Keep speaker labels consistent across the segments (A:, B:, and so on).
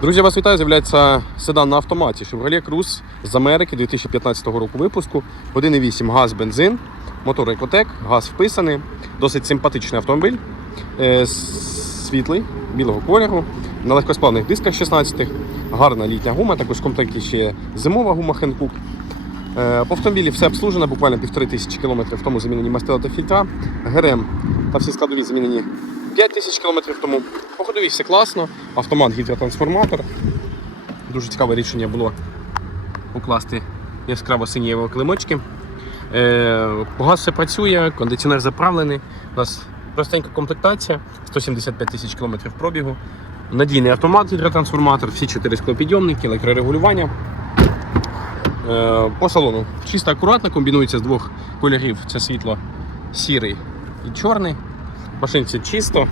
A: Друзі, вас вітаю. З'являється седан на автоматі Chevrolet Cruze з Америки 2015 року випуску. 1,8 газ, бензин, мотор Ecotec, газ вписаний. Досить симпатичний автомобіль. Е, Світлий, білого кольору, на легкосплавних дисках 16 гарна літня гума, також в комплекті ще зимова гума Хенкук. Е, По автомобілі все обслужено, буквально півтори тисячі кілометрів тому замінені мастила та фільтра. ГРМ та всі складові замінені 5 тисяч кілометрів тому. По ходовій все класно, автомат, гідротрансформатор. Дуже цікаве рішення було укласти яскраво сині климочки. Е, Газ все працює, кондиціонер заправлений. У нас простенька комплектація, 175 тисяч кілометрів пробігу. Надійний автомат, гідротрансформатор, всі чотири склопідйомники, електрорегулювання. Е, По салону чисто акуратно, комбінується з двох кольорів. Це світло сірий і чорний. Машинці чисто.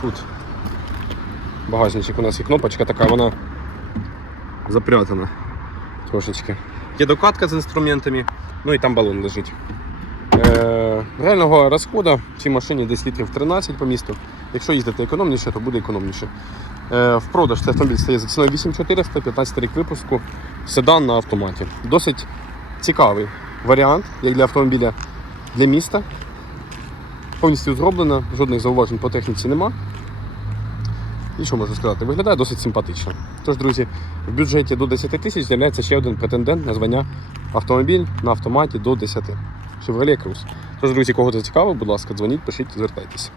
A: Тут багажничок у нас є кнопочка така, вона запрятана трошечки. Є докатка з інструментами, ну і там балон лежить. Е, реального розходу в цій машині десь літрів 13 по місту. Якщо їздити економніше, то буде економніше. Е, в продаж цей автомобіль стає за ціною 8400, 15 рік випуску, седан на автоматі. Досить цікавий варіант, як для автомобіля для міста. Повністю зроблено, жодних зауважень по техніці нема. І що можу сказати? Виглядає досить симпатично. Тож, друзі, в бюджеті до 10 тисяч з'являється ще один претендент на звання автомобіль на автоматі до 10. Chevrolet Cruze. Тож, друзі, кого це цікаво, будь ласка, дзвоніть, пишіть, звертайтеся.